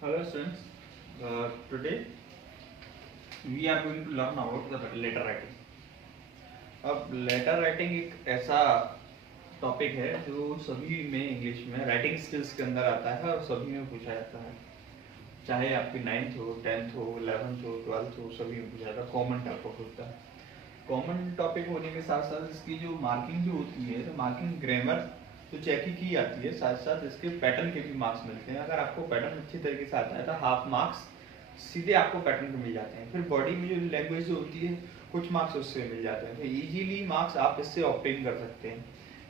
Hello students, today we are going to learn about the letter writing. अब letter writing एक ऐसा topic है जो सभी में इंग्लिश में राइटिंग स्किल्स के अंदर आता है और सभी में पूछा जाता है, चाहे आपकी 9th हो, 10th हो, 11th हो, 12th हो, सभी में पूछा जाता है। कॉमन टॉपिक होता है। कॉमन टॉपिक होने के साथ साथ इसकी जो मार्किंग जो होती है, तो मार्किंग ग्रामर तो चेक ही की जाती है, साथ साथ इसके पैटर्न के भी मार्क्स मिलते हैं। अगर आपको पैटर्न अच्छी तरीके से आता है तो हाफ मार्क्स सीधे आपको पैटर्न के मिल जाते हैं। फिर बॉडी में जो लैंग्वेज जो होती है, कुछ मार्क्स उससे मिल जाते हैं, तो इजीली मार्क्स आप इससे ऑब्टेन कर सकते हैं।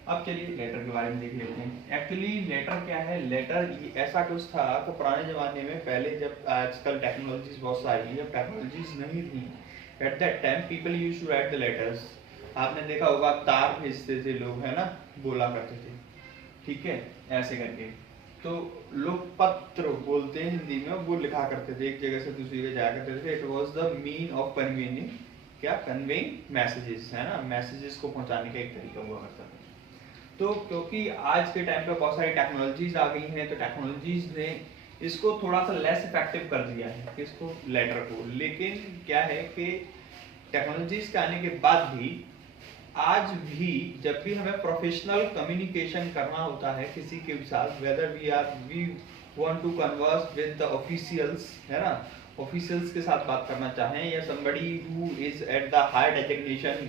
अब चलिए लेटर के बारे में देख लेते हैं। एक्चुअली लेटर क्या है? लेटर ऐसा कुछ था तो पुराने ज़माने में, पहले जब आजकल टेक्नोलॉजीज बहुत सारी हैं, जब टेक्नोलॉजीज नहीं थी, at that time people used to write the letters. आपने देखा होगा तार भेजते थे लोग, है ना, बोला करते थे, ठीक है, ऐसे करके। तो लोग पत्र बोलते हैं हिंदी में, वो लिखा करते थे, एक जगह से दूसरी जगह जाया करते थे। It was the mean of convening, क्या, कन्वेइंग मैसेजेस, है ना, मैसेजेस को पहुंचाने का एक तरीका हुआ करता था। तो क्योंकि आज के टाइम पे बहुत सारी टेक्नोलॉजीज आ गई हैं, तो टेक्नोलॉजीज ने इसको थोड़ा सा लेस इफेक्टिव कर दिया है, किसको, लेटर को। लेकिन क्या है कि टेक्नोलॉजीज के आने के बाद भी आज भी जब भी हमें प्रोफेशनल कम्युनिकेशन करना होता है किसी के साथ, whether we want to converse with the officials, है ना, ऑफिशियल्स के साथ बात करना चाहें, या somebody who is at the higher designation,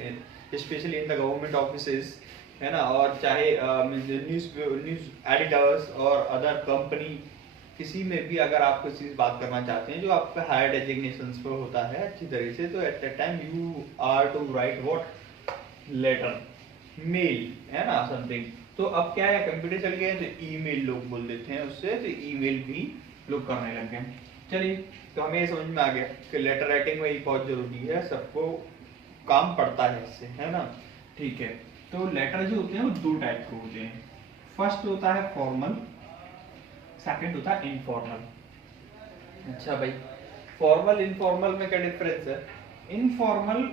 especially in the government offices, है ना, और चाहे न्यूज एडिटर्स और अदर कंपनी, किसी में भी अगर आप किसी से बात करना चाहते हैं जो आपका हायर डेजिग्नेशन पे होता है अच्छी तरीके से, तो at that time you are to write what, letter, mail, है ना, समथिंग। तो अब क्या है, कंप्यूटर चल गए, तो ईमेल लोग बोल देते हैं उससे, तो ईमेल भी लोग करने लग गए। चलिए, तो हमें ये समझ में आ गया कि लेटर राइटिंग में बहुत जरूरी है, सबको काम पड़ता है इससे, है ना, ठीक है। तो लेटर जो होते हैं वो दो टाइप के होते हैं। फर्स्ट होता है फॉर्मल, सेकंड होता है इनफॉर्मल। अच्छा भाई, फॉर्मल इनफॉर्मल में क्या डिफरेंस है? इनफॉर्मल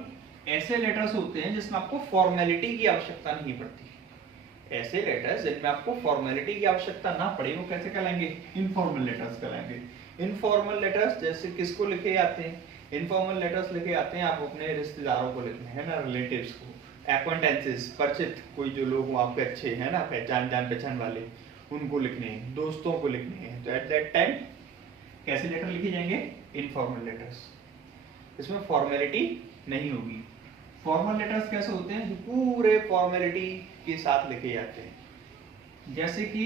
ऐसे लेटर्स होते हैं जिसमें आपको फॉर्मेलिटी की आवश्यकता नहीं पड़ती। ऐसे लेटर्स जिनमें आपको फॉर्मेलिटी की आवश्यकता ना पड़े, वो कैसे कहलाएंगे? इनफॉर्मल लेटर्स कहलाएंगे। इनफॉर्मल लेटर्स जैसे किसको लिखे जाते हैं? इनफॉर्मल लेटर्स लिखे जाते हैं आप अपने रिश्तेदारों को लिखने, है ना, रिलेटिव्स को, एक्वेंटेंसेस, परिचित, कोई जो लोग आपके अच्छे हैं ना, पहचान जान पहचान वाले, उनको लिखने हैं, दोस्तों को लिखने हैं। तो एट दैट टाइम कैसे लेटर लिखे जाएंगे? Informal letters. इसमें फॉर्मेलिटी नहीं होगी। फॉर्मल लेटर्स कैसे होते हैं? जो पूरे फॉर्मेलिटी के साथ लिखे जाते हैं। जैसे कि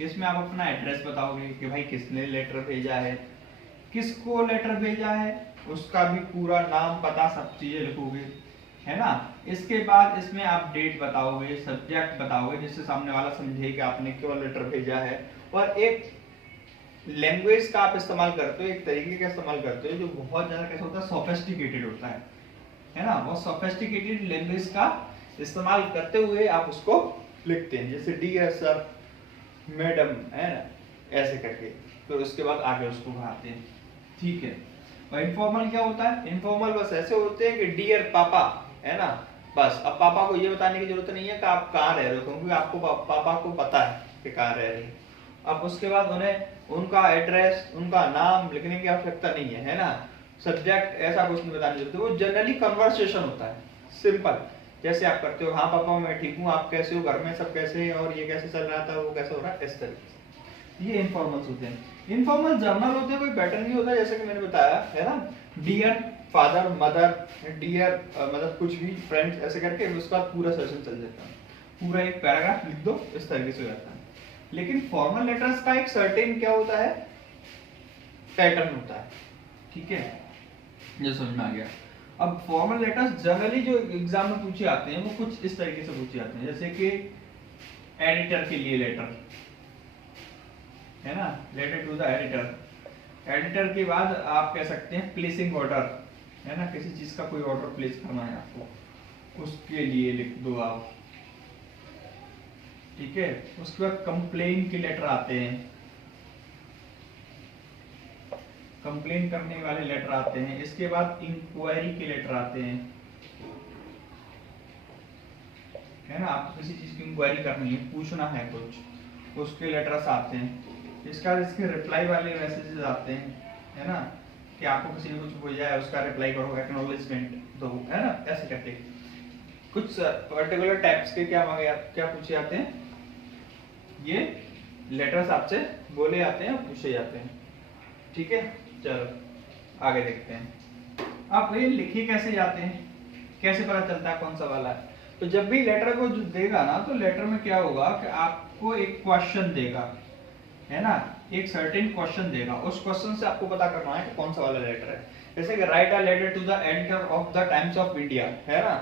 इसमें आप अपना एड्रेस बताओगे कि भाई किसने लेटर भेजा है, किसको लेटर भेजा है, उसका भी पूरा नाम, पता, सब चीजें लिखोगे, है ना। इसके बाद इसमें आप डेट बताओगे, सब्जेक्ट बताओगे, जिससे सामने वाला समझे कि आपने क्यों लेटर भेजा है। और एक लैंग्वेज का आप इस्तेमाल करते हो, एक तरीके का इस्तेमाल करते हो जो बहुत ज्यादा कैसा होता है, सोफिस्टिकेटेड होता है ना। वो सोफिस्टिकेटेड लैंग्वेज का इस्तेमाल करते हुए आप उसको लिखते हैं, जैसे डियर सर, मैडम, है ना, ऐसे करके। तो उसके बाद आगे उसको बढ़ाते हैं, ठीक है। और इनफॉर्मल क्या होता है? इनफॉर्मल बस ऐसे होते हैं कि डियर पापा, है ना, बस। अब पापा को ये बताने की जरूरत नहीं है कि आप कहाँ रह रहे हो, क्योंकि आपको पापा को पता है कि कहाँ रह रहे हैं। अब उसके बाद उन्हें उनका एड्रेस, उनका नाम लिखने की आवश्यकता नहीं है ना। सब्जेक्ट ऐसा कुछ नहीं बताने की जरूरत है, वो जनरली कन्वर्सेशन होता है, सिंपल, जैसे आप करते हो, हाँ पापा मैं ठीक हूँ, आप कैसे हो, घर में सब कैसे हैं, और ये कैसे चल रहा था, वो कैसे हो रहा है, इस तरीके से। ये इनफॉर्मल्स होते हैं। इनफॉर्मल जर्नल होते हैं, कोई पैटर्न नहीं होता, जैसे कि मैंने बताया, है ना, डियर फादर, मदर, डियर, मतलब कुछ भी, फ्रेंड्स, ऐसे करके उसका पूरा सेशन चल जाता है, पूरा एक पैराग्राफ लिख दो, इस तरीके से हो जाता है। लेकिन फॉर्मल लेटर्स का एक सर्टेन क्या होता है, पैटर्न होता है, ठीक है, ये समझ में आ गया। अब फॉर्मल लेटर्स जनरली जो एग्जाम में पूछे आते हैं वो कुछ इस तरीके से पूछे जाते हैं, जैसे कि एडिटर के लिए लेटर, है ना, letter to the editor. Editor के बाद आप कह सकते हैं प्लेसिंग ऑर्डर, है ना, किसी चीज का कोई ऑर्डर प्लेस करना है आपको, उसके लिए लिख दो आप, ठीक है। उसके बाद कंप्लेन के लेटर आते हैं, कंप्लेन करने वाले लेटर आते हैं। इसके बाद इंक्वायरी के लेटर आते हैं, है ना, आपको किसी चीज की इंक्वायरी करनी है, पूछना है कुछ, उसके लेटर्स आते हैं। इसका इसके रिप्लाई वाले मैसेजेस आते हैं, है ना, कि आपको किसी ने कुछ भेजा है उसका रिप्लाई करो, एक्नॉलेजमेंट दो, है ना, ऐसे करके कुछ पर्टिकुलर टाइप्स के क्या पूछे जाते हैं, ये लेटर्स आपसे बोले जाते हैं, पूछे जाते हैं। ठीक है, चलो आगे देखते हैं। आप ये लिखे कैसे जाते हैं, कैसे पता चलता है कौन सा वाला है? तो जब भी लेटर को जो देगा ना, तो लेटर में क्या होगा कि आपको एक क्वेश्चन देगा, है ना, एक सर्टेन क्वेश्चन देगा, उस क्वेश्चन से आपको पता करना है कि कौन सा वाला लेटर है। जैसे कि write a letter to the editor of the Times of India, है ना,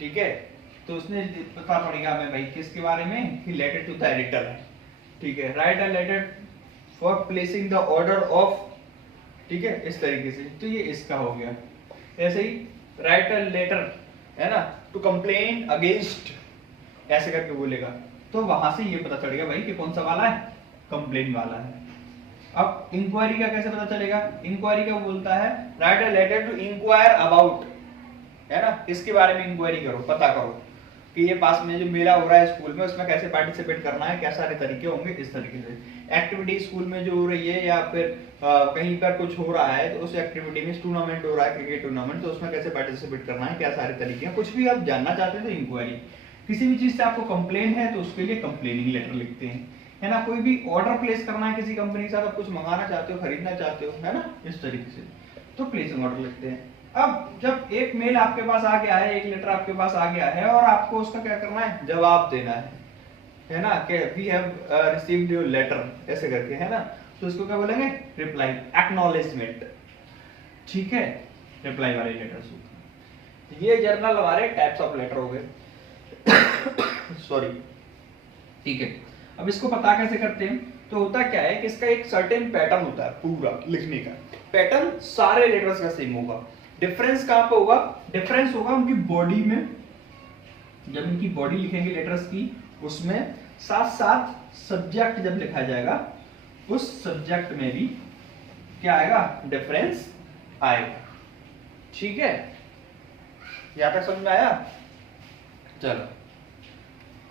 ठीक है, तो उसने पता पड़ेगा हमें भाई किसके बारे में, कि लेटर टू द एडिटर है। ठीक है, write a letter for placing the order of, ठीक है, इस तरीके से, तो ये इसका हो गया। ऐसे ही राइट अ लेटर, है ना, टू कंप्लेन अगेंस्ट, ऐसे करके बोलेगा, तो वहां से ये पता चलेगा भाई कि कौन सा वाला है, कंप्लेन वाला है। अब इंक्वायरी का कैसे पता चलेगा? इंक्वायरी का बोलता है write a letter to inquire about, है ना, इसके बारे में इंक्वायरी करो, पता करो कि ये पास में जो मेला हो रहा है स्कूल में, उसमें कैसे पार्टिसिपेट करना है, क्या सारे तरीके होंगे, इस तरीके से। एक्टिविटी स्कूल में जो हो रही है या फिर कहीं पर कुछ हो रहा है, तो उस एक्टिविटी में टूर्नामेंट हो रहा है, क्रिकेट टूर्नामेंट, तो उसमें कैसे पार्टिसिपेट करना है, क्या सारे तरीके हैं, कुछ भी आप जानना चाहते हैं तो इंक्वायरी। किसी भी चीज से आपको कंप्लेन है तो उसके लिए कंप्लेनिंग लेटर लिखते हैं, है ना। कोई भी ऑर्डर प्लेस करना है किसी कंपनी के साथ, आप कुछ मंगाना चाहते हो, खरीदना चाहते हो, है ना, इस तरीके से, तो प्लेसिंग ऑर्डर लिखते हैं। अब जब एक मेल आपके पास आ गया है, एक लेटर आपके पास आ गया है, और आपको उसका क्या करना है, जवाब देना है ना, कि we have received your letter, ऐसे करके, है ना, तो इसको क्या बोलेंगे, रिप्लाई, एक्नॉलेजमेंट। ठीक है, रिप्लाई वाले लेटर्स होते हैं। ये जर्नल हमारे टाइप्स ऑफ लेटर हो गए। सॉरी, ठीक है। अब इसको पता कैसे करते हैं? तो होता क्या है कि इसका एक सर्टेन पैटर्न होता है, पूरा लिखने का पैटर्न सारे लेटर्स का सेम होगा। डिफरेंस कहां पे होगा? डिफरेंस होगा उनकी बॉडी में, जब इनकी बॉडी लिखेंगे लेटर्स की, उसमें साथ साथ सब्जेक्ट जब लिखा जाएगा, उस सब्जेक्ट में भी क्या आएगा, डिफरेंस आएगा। ठीक है, यहां तक समझ में आया? चलो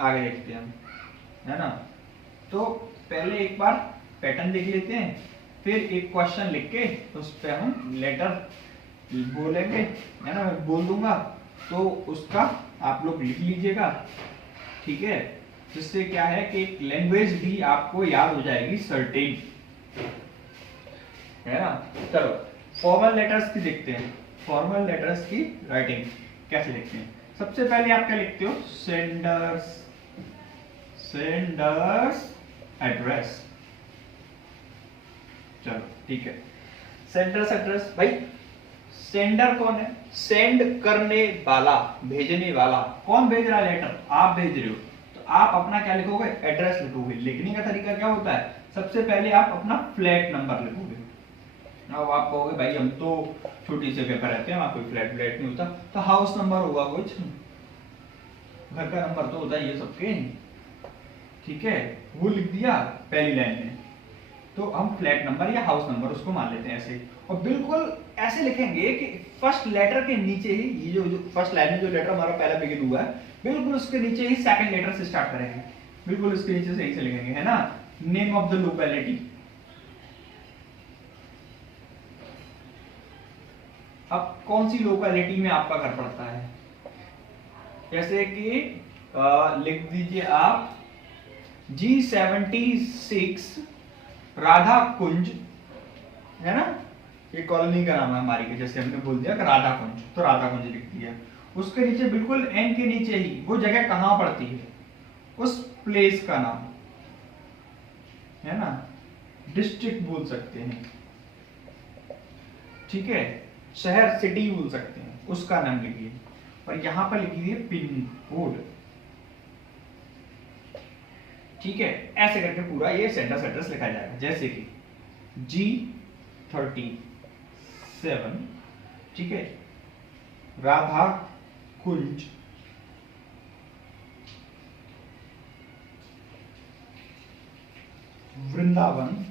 आगे देखते हैं हम, है ना। तो पहले एक बार पैटर्न देख लेते हैं, फिर एक क्वेश्चन लिख के उस पे हम लेटर बोलेंगे, है ना, मैं बोल दूंगा, तो उसका आप लोग लिख लीजिएगा। ठीक है, जिससे क्या है कि एक लैंग्वेज भी आपको याद हो जाएगी, सर्टेन, है ना। चलो फॉर्मल लेटर्स की देखते हैं, फॉर्मल लेटर्स की राइटिंग कैसे लिखते हैं। सबसे पहले आप क्या लिखते हो, सेंडर्स एड्रेस। चलो ठीक है, सेंडर्स एड्रेस। भाई सेंडर कौन है? सेंड करने वाला, भेजने वाला। कौन भेज रहा है लेटर? आप भेज रहे हो, तो आप अपना क्या लिखोगे, एड्रेस लिखोगे। लिखने का तरीका क्या होता है, सबसे पहले आप अपना फ्लैट नंबर लिखोगे। अब आप कहोगे भाई हम तो छोटी जगह पर रहते हैं, वहां कोई फ्लैट नहीं होता, तो हाउस नंबर होगा कुछ, घर का नंबर तो होता है ये सबके, ठीक है, वो लिख दिया पहली लाइन में, तो हम फ्लैट नंबर या हाउस नंबर उसको मान लेते हैं ऐसे। और बिल्कुल ऐसे लिखेंगे कि फर्स्ट लेटर के नीचे ही, ये जो फर्स्ट लाइन में जो लेटर हमारा पहला बिगिन हुआ है, बिल्कुल उसके नीचे ही सेकंड लेटर से स्टार्ट करेंगे, बिल्कुल उसके नीचे से यही से लिखेंगे, है ना। Name of the locality. अब कौन सी लोकेलिटी में आपका घर पड़ता है, जैसे कि लिख दीजिए आप G76 राधा कुंज, है ना, ये कॉलोनी का नाम है हमारी के, जैसे हमने बोल दिया कि राधा कुंज, तो राधा कुंज लिख दिया। उसके नीचे बिल्कुल एन के नीचे ही वो जगह कहां पड़ती है, उस प्लेस का नाम, है ना, डिस्ट्रिक्ट बोल सकते हैं, ठीक है, शहर सिटी बोल सकते हैं, उसका नाम लिखिए। और यहां पर लिखिए पिन कोड। ठीक है, ऐसे करके पूरा ये सेंडर एड्रेस लिखा जाएगा। जैसे कि G37, ठीक है, राधा कुंज, वृंदावन,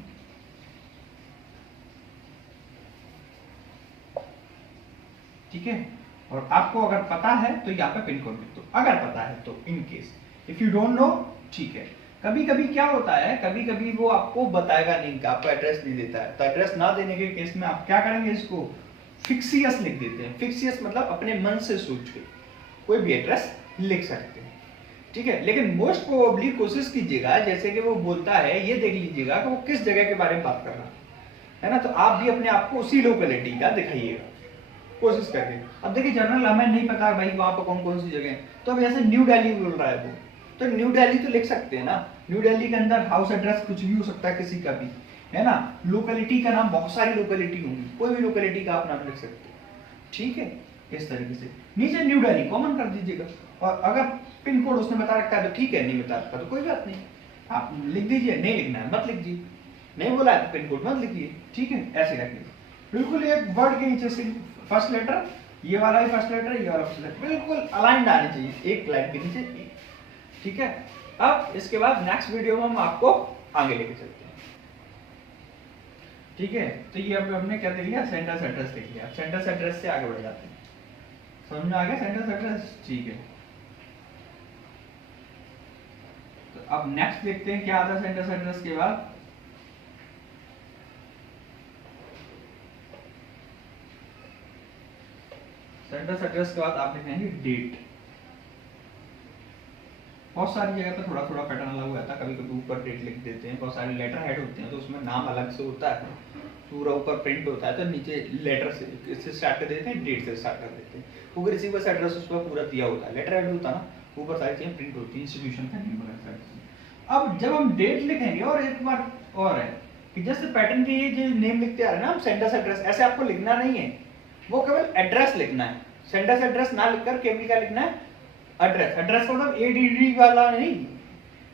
ठीक है। और आपको अगर पता है तो यहाँ पे पिन कोड लिख दो, अगर पता है तो, in case if you don't know, ठीक है। कभी कभी क्या होता है, कभी कभी वो आपको बताएगा नहीं, आपको एड्रेस नहीं देता है, तो एड्रेस ना देने के केस में आप क्या करेंगे, इसको फिक्सियस लिख देते हैं। फिक्सियस मतलब अपने मन से सोच के कोई भी एड्रेस लिख सकते हैं, ठीक है। लेकिन मोस्ट प्रोबेबली कोशिश कीजिएगा, जैसे कि वो बोलता है, ये देख लीजिएगा कि वो किस जगह के बारे में बात कर रहा है ना, तो आप भी अपने आप को उसी लोकेलिटी का दिखाइएगा कोशिश करके। अब देखिए जनरल हमें नहीं पता भाई वहां पर कौन कौन सी जगह है, तो अब जैसे न्यू दिल्ली बोल रहा है वो, तो न्यू दिल्ली तो लिख सकते हैं ना। न्यू दिल्ली के अंदर हाउस एड्रेस कुछ भी हो सकता है किसी का भी, है ना। लोकेलिटी का नाम बहुत सारी लोकेलिटी होंगी, कोई भी लोकेलिटी का आप नाम लिख सकते हैं, ठीक है। इस तरीके से नीचे न्यू दिल्ली कॉमन कर दीजिएगा, और अगर पिन कोड उसने बता रखा है तो ठीक है, नहीं बता रखा तो कोई बात नहीं, आप लिख दीजिए। नहीं लिखना है मत लिखिए, नहीं बोला है तो पिन कोड मत लिखिए, ठीक है। ऐसे रखिए, बिल्कुल एक वर्ड के नीचे से फर्स्ट लेटर, ये वाला भी फर्स्ट लेटर, ये वाला फर्स्ट लेटर, बिल्कुल अलाइंड आने चाहिए, एक लाइन के नीचे, ठीक है। अब इसके बाद नेक्स्ट वीडियो में हम आपको आगे लेके चलते हैं, ठीक है। तो ये अब हमने क्या देख लिया, सेंटर्स एड्रेस देख लिया। सेंटर्स एड्रेस से आगे बढ़ जाते हैं, समझ में आ गया सेंटर्स एड्रेस, ठीक है। तो अब नेक्स्ट देखते हैं क्या आता है सेंटर्स एड्रेस के बाद। सेंटर्स एड्रेस के बाद आप लिखेंगे डेट। बहुत सारी जगह पे थोड़ा थोड़ा पैटर्न अलग हुआ था, कभी कभी ऊपर डेट लिख देते हैं, बहुत सारे लेटर हेड होते हैं तो उसमें नाम अलग से होता है, पूरा ऊपर प्रिंट होता है, तो नीचे लेटर से इससे स्टार्ट कर देते हैं, डेट से स्टार्ट कर देते हैं, क्योंकि रिसीवर्स एड्रेस उस पर पूरा दिया होता है, लेटर हेड होता है ना, ऊपर सारी चीजें प्रिंट होती है, इंस्टीट्यूशन का नेम वगैरह। अब जब हम डेट लिखेंगे, और एक बार और है कि जैसे पैटर्न के ये जो नेम लिखते आ रहे हैं ना हम, सेंटर्स एड्रेस, ऐसे आपको लिखना नहीं है, वो केवल एड्रेस लिखना है। सेंटर्स एड्रेस ना लिखकर केवल क्या लिखना है, एड्रेस। एड्रेस मतलब ADD वाला नहीं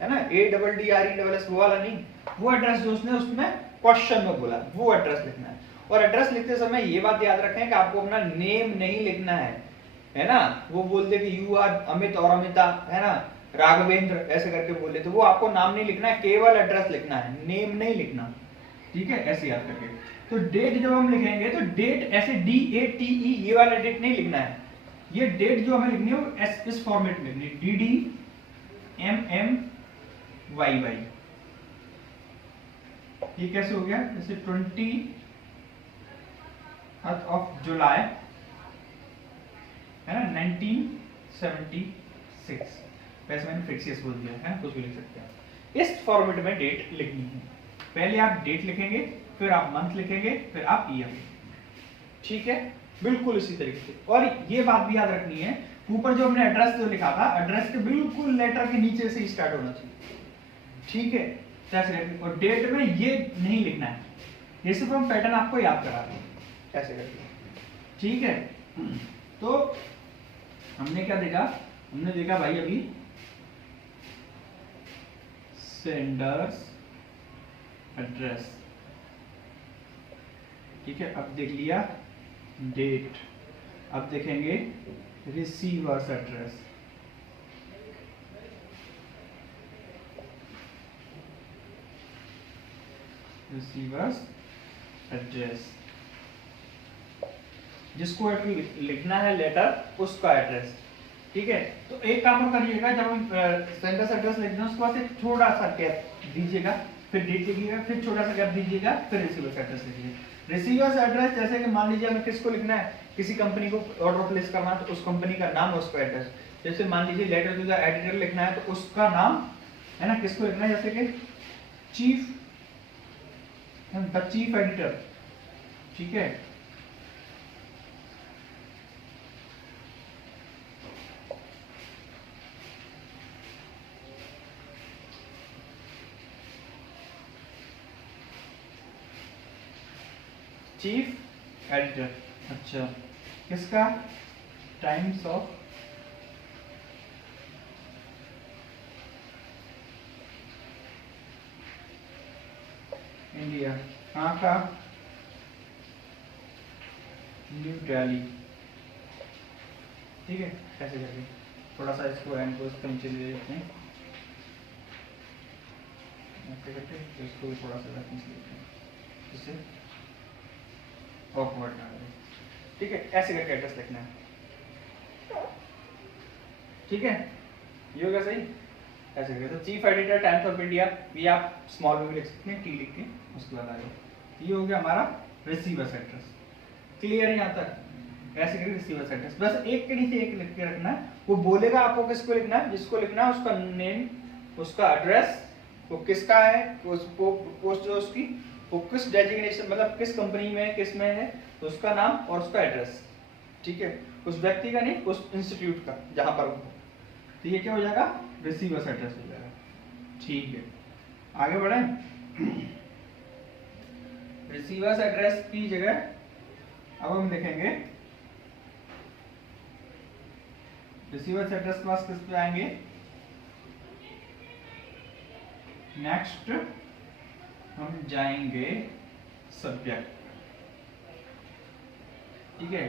है ना, ADDRESS वो वाला नहीं, वो एड्रेस जो उसने उसमें क्वेश्चन में बोला वो एड्रेस लिखना है। और एड्रेस लिखते समय ये बात याद रखें कि आपको अपना नेम नहीं लिखना है ना। वो बोल दे कि यू आर अमित और अमिता, है ना, राघवेंद्र ऐसे करके बोले, तो वो आपको नाम नहीं लिखना है, केवल एड्रेस लिखना है, नेम नहीं लिखना, ठीक है। ऐसे याद करके, तो डेट जब हम लिखेंगे तो डेट ऐसे DATE ये वाला डेट नहीं लिखना है, ये डेट जो हमें लिखनी है वो इस फॉर्मेट में लिखनी है, DDMMYY। ये कैसे हो गया, जैसे 20 जुलाई है ना 1976, वैसे मैंने फिक्सियस बोल दिया है, कुछ भी लिख सकते हैं। इस फॉर्मेट में डेट लिखनी है, पहले आप डेट लिखेंगे, फिर आप मंथ लिखेंगे, फिर आप ईयर, ठीक है, बिल्कुल इसी तरीके से। और ये बात भी याद रखनी है, ऊपर जो हमने एड्रेस जो लिखा था, एड्रेस के बिल्कुल लेटर के नीचे से स्टार्ट होना चाहिए, ठीक है। और डेट में ये नहीं लिखना है, ये सिर्फ हम पैटर्न आपको याद करा रहे हैं, ऐसे करके, ठीक है। तो हमने क्या देखा, हमने देखा भाई अभी सेंडर्स एड्रेस, ठीक है। अब देख लिया डेट, अब देखेंगे रिसीवर्स एड्रेस, रिसीवर्स एड्रेस, जिसको लिखना है लेटर उसका एड्रेस, ठीक है। तो एक काम और करिएगा, जब हम सेंडर्स एड्रेस लिखते हैं उसके बाद एक छोटा सा गैप दीजिएगा, फिर डेट लिखिएगा, फिर छोटा सा गैप दीजिएगा, फिर रिसीवर्स एड्रेस लिखिएगा। रिसीवर्स एड्रेस जैसे कि मान लीजिए हमें किसको लिखना है, किसी कंपनी को ऑर्डर प्लेस करना है तो उस कंपनी का नाम, उसका एड्रेस। जैसे मान लीजिए लेटर टू द एडिटर लिखना है तो उसका नाम, है ना, किसको लिखना है, जैसे कि चीफ, द चीफ एडिटर, ठीक है। चीफ एडिटर, अच्छा, किसका, टाइम्स ऑफ इंडिया, कहाँ का, न्यू दिल्ली, ठीक है। ऐसे करके थोड़ा सा इसको एंड को इसके नीचे ले लेते हैं, ऐसे करके इसको भी थोड़ा सा नीचे लेते हैं, इससे ऑकवर्ड ना लगे, ठीक है। ऐसे करके एड्रेस लिखना है, ठीक है। ये होगा सही। ऐसे करके। तो chief editor times of India भी आप स्मॉल में भी लिख सकते हैं, टी लिख के, उसके बाद आगे ये हो गया हमारा रिसीवर्स एड्रेस। क्लियर है यहाँ तक? ऐसे करके रिसीवर्स एड्रेस, बस एक के नीचे एक लिख के रखना है। वो बोलेगा आपको किसको लिखना है, जिसको लिखना है उसका नेम, उसका एड्रेस, वो किसका है, पोस्ट जो उसकी, वो किस डेजिग्नेशन मतलब किस कंपनी में किस में है, तो उसका नाम और उसका एड्रेस, ठीक है, उस व्यक्ति का नहीं, उस इंस्टीट्यूट का जहां पर हो। तो ये क्या हो जाएगा, रिसीवर्स एड्रेस हो जाएगा। ठीक है, आगे बढ़े। रिसीवर्स एड्रेस की जगह अब हम देखेंगे रिसीवर्स एड्रेस के पास किस पे आएंगे, नेक्स्ट हम जाएंगे सब्जेक्ट, ठीक है।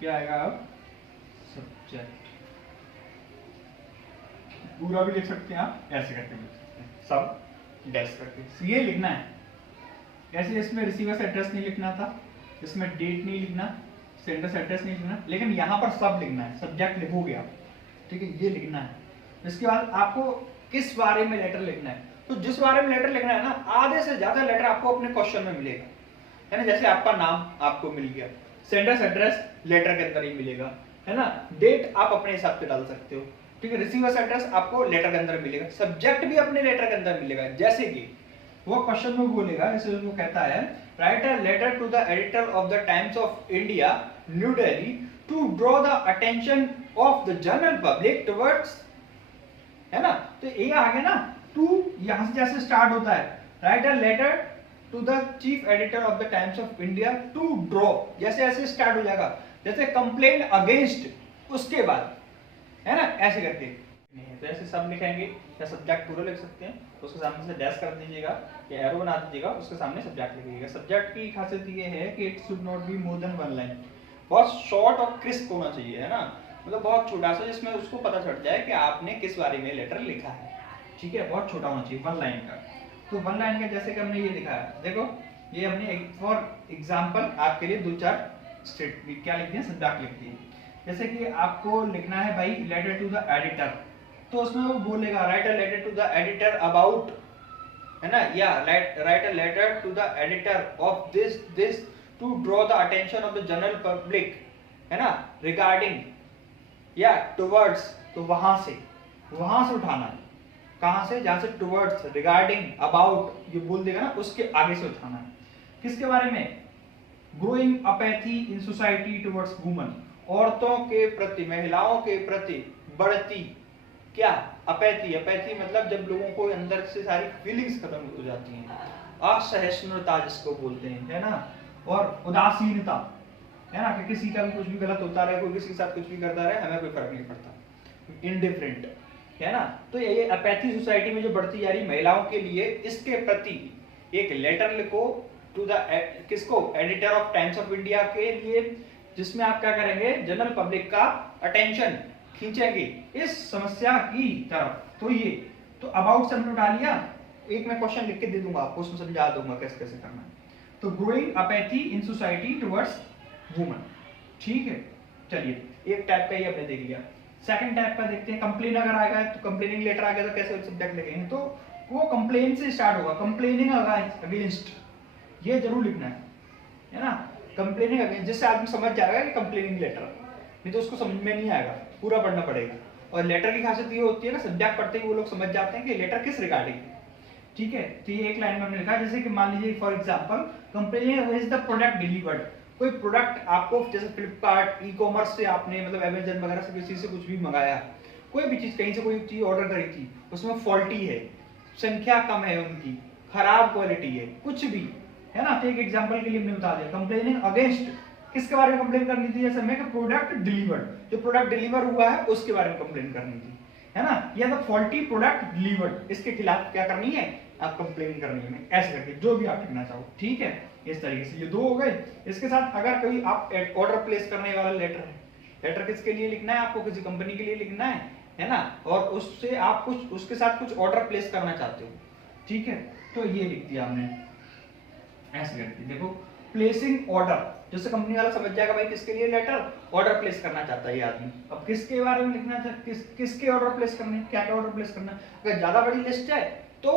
क्या आएगा अब, सब्जेक्ट, पूरा भी लिख सकते हैं आप, ऐसे करके लिख सकते हैं, सब डैश करके ये लिखना है। ऐसे इसमें रिसीवर्स एड्रेस नहीं लिखना था, इसमें डेट नहीं लिखना, सेंडर्स एड्रेस नहीं लिखना, लेकिन यहाँ पर सब लिखना है, सब्जेक्ट लिखोगे आप, ठीक है, ये लिखना है। इसके बाद आपको किस बारे में लेटर लिखना है, तो जिस बारे में लेटर लिखना है ना, आधे से ज्यादा लेटर आपको अपने क्वेश्चन में मिलेगा, है ना। जैसे आपका नाम आपको मिल गया, सेंडर्स एड्रेस लेटर के अंदर ही मिलेगा, है ना, डेट आप अपने हिसाब से डाल सकते हो, ठीक है, रिसीवर्स एड्रेस आपको लेटर के अंदर मिलेगा, सब्जेक्ट भी अपने लेटर के अंदर मिलेगा। जैसे कि वो क्वेश्चन में बोलेगा, जैसे वो कहता है write a letter to the editor of the Times of India New Delhi to draw the attention of the general public towards, है ना। तो ये आगे ना, टू यहां से जैसे स्टार्ट होता है, write a letter to the chief editor of the Times of India to draw, जैसे ऐसे स्टार्ट हो जाएगा, जैसे कंप्लेन अगेंस्ट, उसके बाद, है ना, ऐसे करके नहीं है। तो ऐसे सब लिखेंगे, या सब्जेक्ट पूरा लिख सकते हैं, तो उसके सामने से डैश कर दीजिएगा या एरो बना दीजिएगा, उसके सामने सब्जेक्ट लिखिएगा। सब्जेक्ट की खासियत ये है कि it should not be more than one line, बहुत शॉर्ट और क्रिस्प होना चाहिए, है ना, मतलब बहुत छोटा सा, जिसमें उसको पता चल जाए कि आपने किस बारे में लेटर लिखा है, ठीक है, बहुत छोटा होना चाहिए, वन लाइन का। तो वन लाइन का जैसे कि हमने ये लिखा है, देखो ये हमने फॉर एग्जाम्पल आपके लिए 2-4 स्टेट क्या लिख दिए, सब्जेक्ट लिख दिए। जैसे कि आपको लिखना है भाई लेटर टू द एडिटर, तो उसमें वो बोलेगा write a letter to the editor about, है ना, या write a letter to the editor of this to draw the attention of the general public, है ना, रिगार्डिंग या टुवर्ड्स, तो वहां से उठाना है, कहां से, जहां से टुवर्ड्स, रिगार्डिंग, अबाउट ये बोल देगा ना, उसके आगे से उठाना है। किसके बारे में, growing apathy in society towards women, औरतों के प्रति, महिलाओं के प्रति बढ़ती क्या, अपैथी, अपैथी मतलब जब लोगों को अंदर से सारी फीलिंग्स खत्म हो जाती हैं, असहिष्णुता जिसको बोलते हैं, है ना, और उदासीनता, है ना, कि किसी का भी कुछ भी गलत होता रहे, कोई किसी के साथ कुछ भी करता रहे, हमें कोई फर्क नहीं पड़ता, इंडिफरेंट, है ना। तो ये अपैथी सोसाइटी में जो बढ़ती जा रही महिलाओं के लिए, इसके प्रति एक लेटर लिखो टू द किसको, editor of times of India के लिए, जिसमें आप क्या करेंगे, जनरल पब्लिक का अटेंशन खींचेंगे इस समस्या की तरफ। तो ये तो अबाउट से हमने उठा लिया, एक मैं क्वेश्चन लिख के दे दूंगा आपको, उसमें समझा दूंगा कैसे कैसे करना है। तो growing apathy in society towards women, ठीक है। चलिए एक टाइप का ही आपने देख लिया। सेकंड टाइप का देखते हैं, कंप्लेन अगर आएगा तो कंप्लेनिंग लेटर आ गया तो कैसे सब्जेक्ट लिखेंगे, तो वो कंप्लेन से स्टार्ट होगा, कंप्लेनिंग अगेंस्ट, ये जरूर लिखना है ना, कंप्लेनिंग अगेंस्ट, जिससे आदमी समझ जाएगा कि कंप्लेनिंग लेटर, नहीं तो उसको समझ में नहीं आएगा, पूरा पढ़ना पड़ेगा। और लेटर की खासियत ये होती है ना, सब्जेक्ट पढ़ते ही वो लोग समझ जाते हैं कि लेटर किस रिगार्डिंग है, ठीक है। तो ये एक लाइन में हमने लिखा, जैसे कि मान लीजिए for example, complaining against the product delivered, कोई प्रोडक्ट आपको जैसे फ्लिपकार्ट, ई कॉमर्स से आपने मतलब अमेजन वगैरह से किसी से कुछ भी मंगाया, कोई भी चीज कहीं से कोई चीज ऑर्डर करी थी, उसमें फॉल्टी है, संख्या कम है उनकी, खराब क्वालिटी है, कुछ भी, है ना। तो एक एग्जांपल के लिए हमने बता दिया, कंप्लेनिंग अगेंस्ट किसके बारे में कंप्लेन करनी थी, जैसे मैं प्रोडक्ट डिलीवर्ड, जो प्रोडक्ट डिलीवर हुआ है उसके बारे में कंप्लेन करनी थी, है ना, या तो फॉल्टी प्रोडक्ट डिलीवर्ड, इसके खिलाफ क्या करनी है, आप कंप्लेन करनी है, ऐसे करके जो भी आप लिखना चाहो, ठीक है। इस तरीके से ये 2 हो गए। इसके साथ अगर कोई आप ऑर्डर प्लेस करने वाला लेटर है, लेटर किसके लिए लिखना है, आपको किसी कंपनी के लिए लिखना है ना, और उससे आप कुछ उसके साथ कुछ ऑर्डर प्लेस करना चाहते हो, ठीक है, तो ये लिख दिया हमने, ऐसे करके। देखो प्लेसिंग ऑर्डर, जैसे कंपनी वाला समझ जाएगा भाई किसके लिए लेटर ऑर्डर प्लेस करना चाहता है ये आदमी। अब किसके बारे में लिखना चाहता है, किसके ऑर्डर प्लेस करने, क्या क्या ऑर्डर प्लेस करना। अगर ज्यादा बड़ी लिस्ट है तो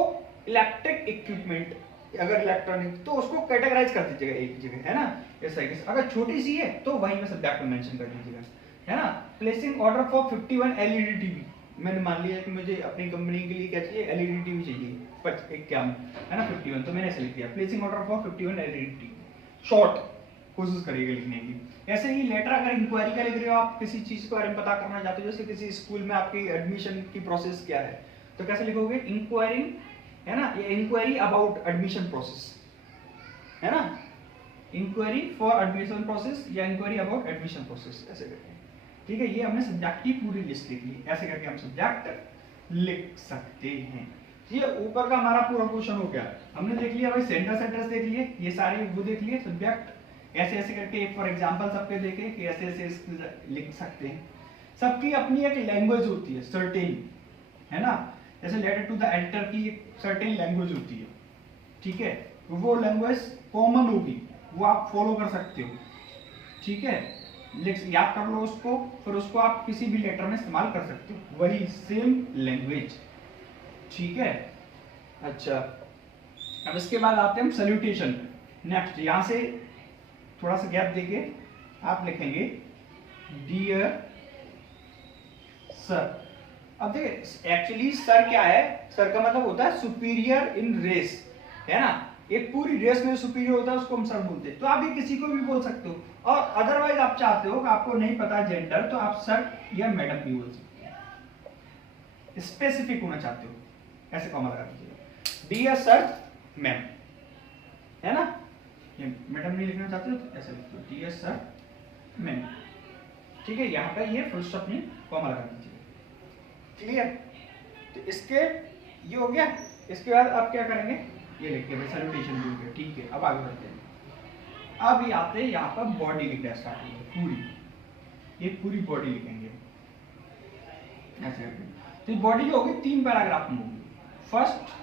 इलेक्ट्रिक इक्विपमेंट, अगर इलेक्ट्रॉनिक तो उसको कैटेगराइज कर दीजिएगा एक जगह, है ना, ऐसा है। अगर छोटी सी है तो वहीं में सब्जेक्ट में मेंशन कर दीजिएगा, है ना। Placing order for 51 LED TV, मैंने मान लिया कि मुझे अपनी कंपनी के लिए क्या चाहिए, एलईडी टीवी चाहिए, पर एक क्या है ना 51, तो मैंने ऐसे लिख दिया placing order for 51 LED TV, short कोशिश करिएगा लिखने की। ऐसे ही लेटर अगर इंक्वायरी का लिख रहे हो, आप किसी चीज के बारे में पता करना चाहते हो, जैसे किसी स्कूल में आपकी एडमिशन की प्रोसेस क्या है, तो कैसे लिखोगे, इंक्वायरिंग, है ना, ये इंक्वायरी अबाउट एडमिशन प्रोसेस, है ना, इंक्वायरी फॉर एडमिशन प्रोसेस या इंक्वायरी अबाउट एडमिशन प्रोसेस, ऐसे करके। ठीक है, ये हमने सब्जेक्ट की पूरी लिस्ट लिख ली, ऐसे करके हम सब्जेक्ट लिख सकते हैं। ये ऊपर का हमारा पूरा क्वेश्चन हो गया, हमने देख लिया भाई सेंटेंस एड्रेस देख लिए, ये सारे वो देख लिए सब्जेक्ट, ऐसे ऐसे करके फॉर एग्जांपल सबके देखे कि ऐसे ऐसे लिख सकते हैं। सबकी अपनी एक लैंग्वेज होती है सर्टेन, है ना, जैसे लेटर टू द एडिटर की एक सर्टेन लैंग्वेज होती है, ठीक है, वो लैंग्वेज कॉमन होगी, वो आप फॉलो कर सकते हो, ठीक है, याद कर लो उसको, फिर उसको आप किसी भी लेटर में इस्तेमाल कर सकते हो, वही सेम लैंग्वेज, ठीक है। अच्छा, अब इसके बाद आते हैं हम सैल्यूटेशन। नेक्स्ट यहां से थोड़ा सा गैप देके आप लिखेंगे डियर सर। अब देखिए एक्चुअली सर क्या है, सर का मतलब होता है सुपीरियर इन रेस, है ना, एक पूरी रेस में सुपीरियर होता है उसको हम सर बोलते हैं। तो आप ये किसी को भी बोल सकते हो, और अदरवाइज आप चाहते हो कि आपको नहीं पता जेंडर, तो आप सर या मैडम भी बोल सकते हो, स्पेसिफिक होना चाहते हो ऐसे कॉमा लगा दीजिए, डियर सर मैम, है ना, ये मैडम नहीं लिखना चाहते हो तो ऐसे लिख दो डियर सर मैम, ठीक है, यहाँ पे ये फुल स्टॉप नहीं कॉमा लगा दीजिए, क्लियर। तो इसके ये हो गया, इसके बाद आप क्या करेंगे, ये लिख के भाई सैल्यूटेशन भी हो गया, ठीक है। अब आगे बढ़ते हैं, अब ये आते हैं यहाँ पर बॉडी लिखना स्टार्ट होगी पूरी, ये पूरी बॉडी लिखेंगे ऐसे करके। तो बॉडी जो होगी 3 पैराग्राफ में होगी, फर्स्ट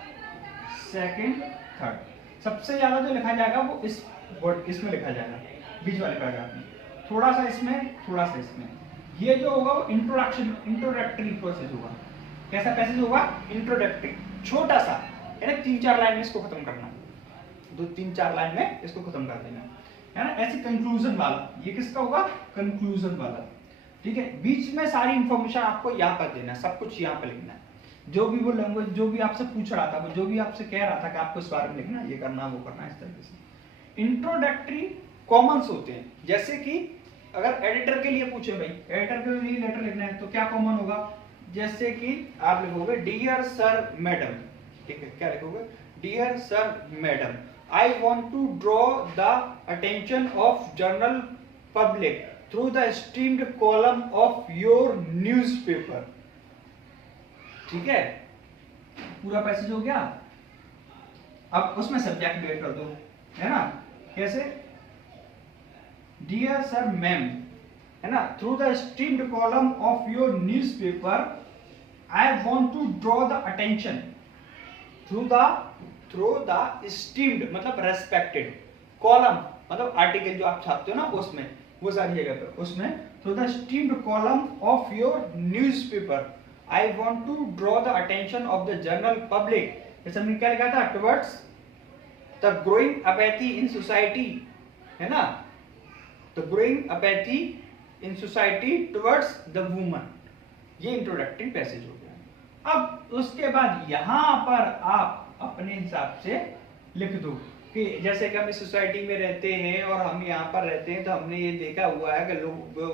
सेकंड थर्ड। सबसे ज्यादा जो लिखा जाएगा वो इसमें लिखा जाएगा, बीच वाले पैराग्राफ में, थोड़ा सा इसमें, थोड़ा सा इसमें। ये जो होगा वो इंट्रोडक्टरी प्रोसेस होगा। कैसा पैसेज होगा, इंट्रोडक्टरी, छोटा सा, है ना, 3-4 लाइन में इसको खत्म करना, 2-3-4 लाइन में इसको खत्म कर देना, है ना। ऐसे कंक्लूजन वाला, ये किसका होगा, कंक्लूजन वाला, ठीक है। बीच में सारी इंफॉर्मेशन आपको यहाँ पर देना, सब कुछ यहाँ पर लिखना है, जो भी वो लैंग्वेज जो भी आपसे पूछ रहा था, वो जो भी आपसे कह रहा था कि आपको इस बारे में लिखना, ये करना, वो करना, इस तरीके से। इंट्रोडक्टरी कॉमन्स होते हैं, जैसे कि अगर एडिटर के लिए पूछे भाई, एडिटर के लिए लेटर लिखना है तो क्या कॉमन होगा, जैसे कि आप लिखोगे डियर सर मैडम, ठीक है, क्या लिखोगे, dear sir madam, I want to draw the attention of general public through the esteemed column of your newspaper, ठीक है, पूरा पैसेज हो गया। अब उसमें सब्जेक्ट भी ऐड कर दो, है ना, कैसे, डियर सर मैम, है ना, through the esteemed column of your newspaper I want to draw the attention through the esteemed मतलब रेस्पेक्टेड, कॉलम मतलब आर्टिकल जो आप छापते हो ना उसमें, वो सारी जगह पे उसमें, through the esteemed column of your newspaper I want to draw the attention of the general public, जैसे हमने क्या लिखा था, towards the growing apathy in society, है ना, the growing apathy in society towards the woman, ये introductory passage हो गया। अब उसके बाद यहां पर आप अपने हिसाब से लिख दो कि जैसे कि हम इस सोसाइटी में रहते हैं और हम यहाँ पर रहते हैं, तो हमने ये देखा हुआ है कि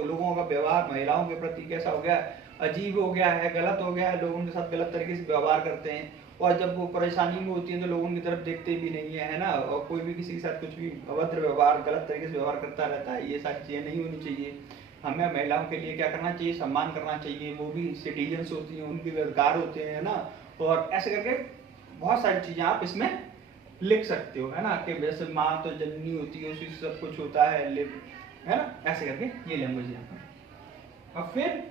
लोगों का व्यवहार महिलाओं के प्रति कैसा हो गया, अजीब हो गया है, गलत हो गया है, लोग उनके साथ गलत तरीके से व्यवहार करते हैं, और जब वो परेशानी में होती है तो लोग उनकी तरफ देखते भी नहीं है ना, और कोई भी किसी के साथ कुछ भी अभद्र व्यवहार, गलत तरीके से व्यवहार करता रहता है, ये सारी चीजें नहीं होनी चाहिए। हमें महिलाओं के लिए क्या करना चाहिए, सम्मान करना चाहिए, वो भी सिटीजन्स होती हैं, उनके अधिकार होते हैं ना, और ऐसे करके बहुत सारी चीजें आप इसमें लिख सकते हो, है ना, कि जैसे माँ तो जननी होती है, उसी से सब कुछ होता है ना, ऐसे करके ये लैंग्वेज यहाँ पर। और फिर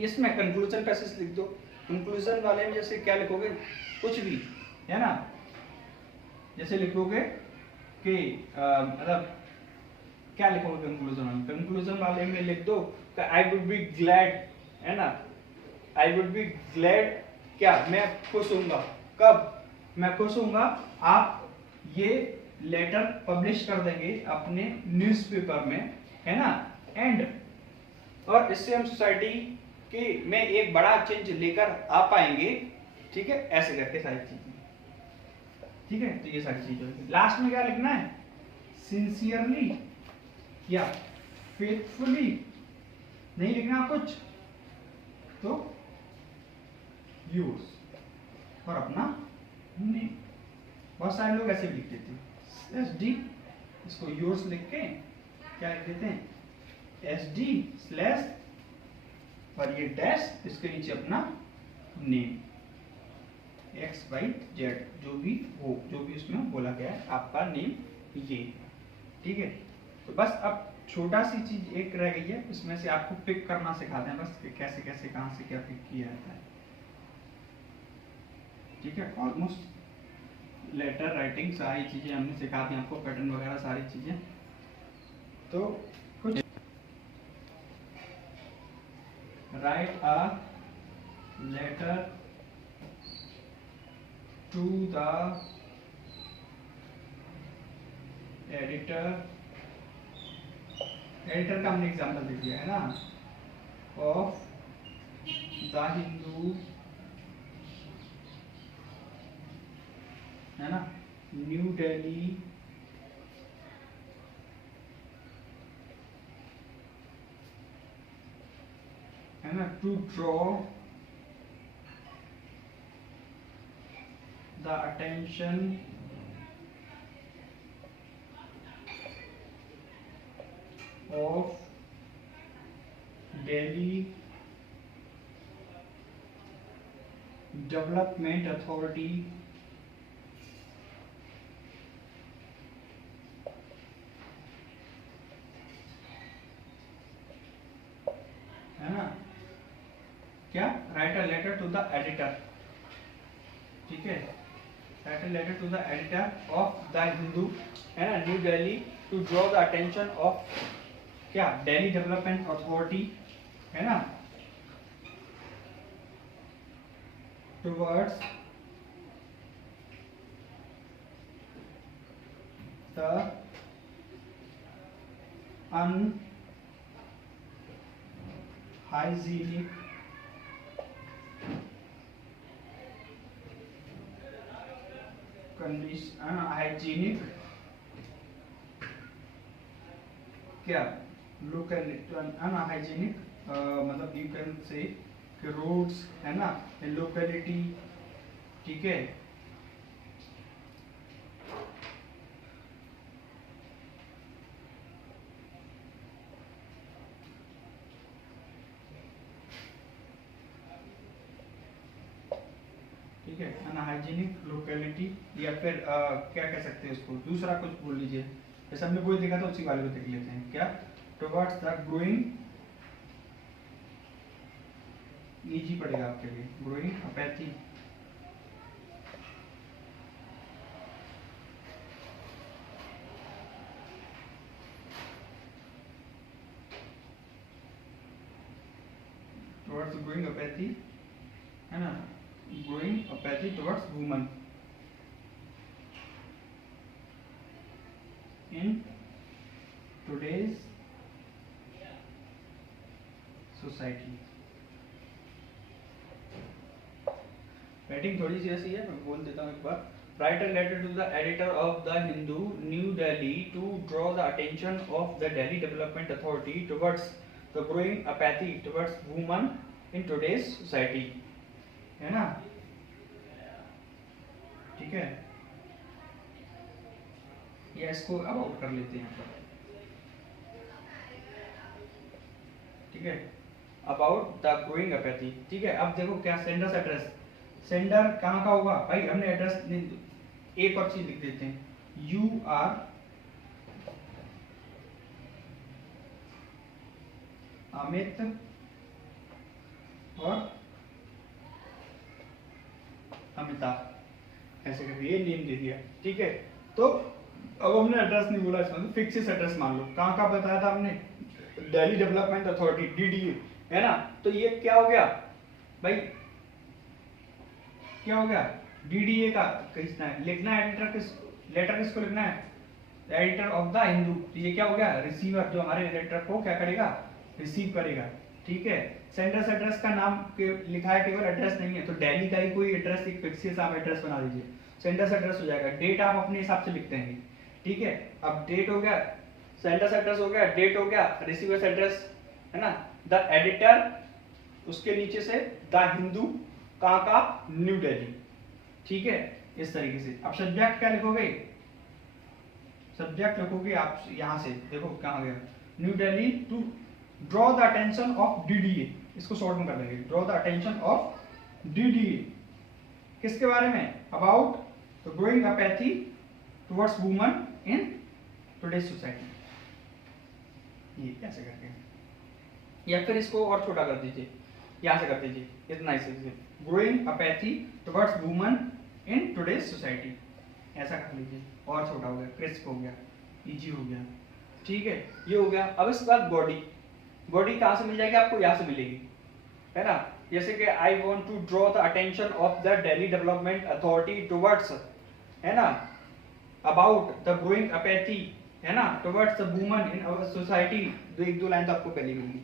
इसमें कंक्लूजन पैसेज लिख दो। कंक्लूजन वाले में जैसे क्या लिखोगे, कुछ भी, है ना, जैसे लिखोगे कि मतलब क्या लिखोगे कंक्लूजन में? कंक्लूजन वाले में लिख दो आई वुड बी ग्लैड, है ना, आई वुड बी ग्लैड, क्या मैं खुश हूंगा, कब मैं खुश हूंगा, आप ये लेटर पब्लिश कर देंगे अपने न्यूज़पेपर में, है ना, एंड और इससे हम सोसाइटी के में एक बड़ा चेंज लेकर आ पाएंगे, ठीक है, ऐसे करके सारी चीजें, ठीक है। तो ये सारी चीजें लास्ट में क्या लिखना है, सिंसियरली या फेथफुली नहीं लिखना कुछ, तो यूज और अपना नेम। बहुत सारे लोग ऐसे भी लिख देते हैं एस डी, इसको यूज लिख के क्या लिख देते हैं एस डी स्लैश और ये डैश, इसके नीचे अपना नेम एक्स वाई जेड जो भी हो, जो भी उसमें बोला गया है आपका नेम ये, ठीक है। तो बस अब छोटा सी चीज एक रह गई है, इसमें से आपको पिक करना सिखाते हैं बस कि कैसे कैसे कहां से क्या पिक किया जाता है, ठीक है। ऑलमोस्ट लेटर राइटिंग सारी चीजें हमने सिखा दी आपको, पैटर्न वगैरह सारी चीजें। तो कुछ write a letter to the editor, editor का हमने एग्जाम्पल दे दिया है ना, ऑफ द हिंदू, है ना, न्यू दिल्ली, है ना, to draw the attention of Delhi development Authority, है ना, क्या write a letter to the editor, ठीक है, write a letter to the editor of the Hindu, है ना, New Delhi to draw the attention of क्या दिल्ली डेवलपमेंट अथॉरिटी, है ना, towards the unhygienic condition, hygienic क्या लोकेलिटी, अनहाइजीनिक मतलब यू कैन से रोड्स, है ना, लोकेलिटी, ठीक है, ठीक है, अनहाइजीनिक लोकेलिटी, या फिर क्या कह सकते हैं उसको, दूसरा कुछ बोल लीजिए, जैसे हमने वही देखा था उसी वाले को देख लेते हैं, क्या टुवर्ड्स द ग्रोइंग, इजी पड़ेगा आपके लिए, growing apathy, towards growing apathy, है ना, growing apathy towards women in today's society। Writing थोड़ी सी ऐसी है, मैं बोल देता हूँ एक बार, write a letter to the editor of the Hindu New Delhi to draw the attention of the Delhi development authority towards the growing apathy towards woman in today's society, है ना, ठीक है, या इसको अब आउट कर लेते हैं, ठीक है, अबाउट द ग्रोइंग अपैथी, ठीक है। अब देखो क्या सेंडर्स एड्रेस, सेंडर कहाँ का होगा भाई, हमने एड्रेस एक और चीज लिख देते हैं, यू आर अमित और अमिता, ऐसे करके ये नेम दे दिया, ठीक है। तो अब हमने एड्रेस नहीं बोला इसमें, फिक्सिस एड्रेस मान लो। कहाँ का बताया था हमने, दिल्ली डेवलपमेंट अथॉरिटी DDA, है ना। तो ये क्या हो गया भाई, क्या हो गया, DDA का किसना है लिखना है, एडिटर लेटर किसको लिखना है, एडिटर ऑफ द हिंदू। तो ये क्या हो गया, रिसीवर जो हमारे लेटर को क्या करेगा, रिसीव करेगा, ठीक है। सेंडर्स एड्रेस का नाम लिखा है, केवल एड्रेस नहीं है, तो दिल्ली का ही कोई एड्रेस, एक फिक्सिस आप एड्रेस बना दीजिए, सेंडर्स एड्रेस हो जाएगा। डेट आप अपने हिसाब से लिखते हैं, ठीक है। अब डेट हो गया, सेंडर्स एड्रेस हो गया, डेट हो गया, रिसीवर्स एड्रेस, है ना। द एडिटर, उसके नीचे से द हिंदू, कहाँ का, न्यू दिल्ली, ठीक है। इस तरीके से अब सब्जेक्ट क्या लिखोगे, सब्जेक्ट लिखोगे आप यहां से, देखो कहाँ गया, New Delhi to draw the attention of DDA, इसको शॉर्ट में कर देंगे, draw the attention of DDA, किसके बारे में, about the growing apathy towards woman in today's society, ये ऐसे करके, या फिर इसको और छोटा कर दीजिए, यहां से कर दीजिए, इतना ही से, growing apathy towards woman in today's society, ऐसा कर लीजिए, और छोटा हो गया, क्रिस्प हो गया, इजी हो गया, ठीक है। ये हो गया। अब इसके बाद बॉडी, बॉडी कहाँ से मिल जाएगी आपको, यहाँ से मिलेगी, है ना। जैसे कि I want to draw the attention of the Delhi development authority towards, है ना, अबाउट द ग्रोइंग अपैथी, है ना, towards the woman in our society, एक दो लाइन तो आपको पहले मिलेगी,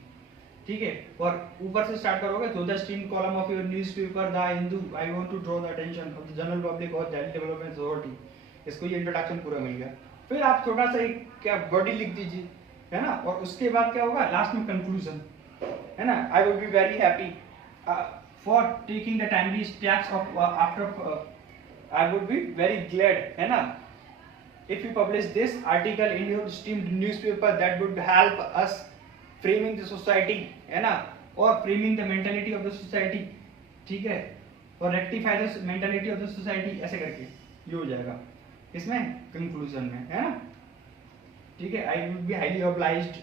ठीक है। और ऊपर से स्टार्ट करोगे, तो the stream column of your newspaper the Hindu, I want to draw the attention of the general public और दिल्ली डेवलपमेंट अथॉरिटी, इसको ये इंट्रोडक्शन पूरा मिल गया। फिर आप छोटा सा एक क्या बॉडी लिख दीजिए, है ना। और उसके बाद क्या होगा, लास्ट में कंक्लूजन, है ना। I would be very happy for taking the timely steps of after, I would be very glad, है ना, if you publish this article in your esteemed newspaper that would help us framing the society, है ना, और framing the mentality of the society, ठीक है, और rectify the mentality of the society, ऐसे करके ये हो जाएगा इसमें कंक्लूजन में, है ना, ठीक है। I would be highly obliged,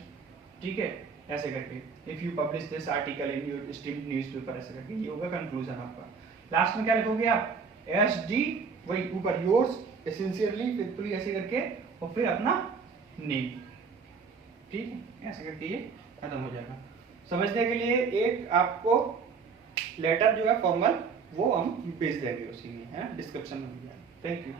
ठीक है, ऐसे करके, if you publish this article in your esteemed newspaper, ऐसे करके ये होगा कंक्लूजन आपका। लास्ट में क्या लिखोगे आप, SD, वही ऊपर योर्स सिंसियरली, फेथफुली, ऐसे करके, और फिर अपना नेम, ठीक है, ऐसे करके ये खत्म हो जाएगा। समझने के लिए एक आपको लेटर जो है फॉर्मल, वो हम भेज देंगे उसी में, है, डिस्क्रिप्शन में। Thank you.